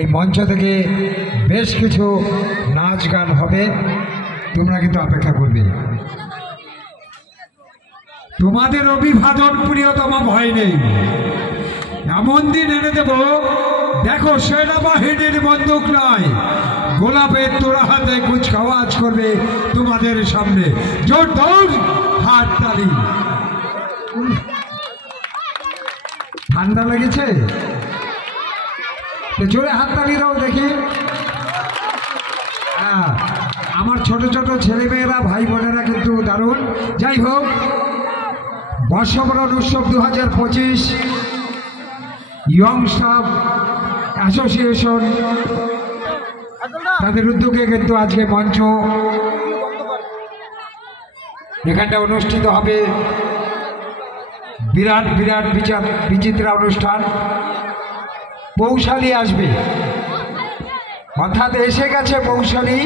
এই মঞ্চ থেকে বেশ কিছু নাচ গান হবে, তোমরা কিন্তু অপেক্ষা করবে। তোমাদের অভিবাদন প্রিয়তম ভয় নেই, এমন দিন এনে দেব দেখো সেনাবাহিনীর বন্দুক নয়, গোলাপের তোড়া হাতে কুচকাওয়াজ করবে তোমাদের সামনে। জোর দৌড়, হাত তালি। ঠান্ডা লেগেছে? জোরে হাততালি দাও দেখি। হ্যাঁ, আমার ছোট ছোট ছেলেমেয়েরা ভাই বোনেরা কিন্তু দারুণ। যাই হোক, বর্ষবরণ উৎসব 2025 ইয়ং স্টাফ অ্যাসোসিয়েশন তাদের উদ্যোগে কিন্তু আজকে মঞ্চ এখানটা অনুষ্ঠিত হবে। বিরাট বিরাট বিচিত্রা অনুষ্ঠান। পৌশালী আসবে, অর্থাৎ এসে গেছে পৌশালী।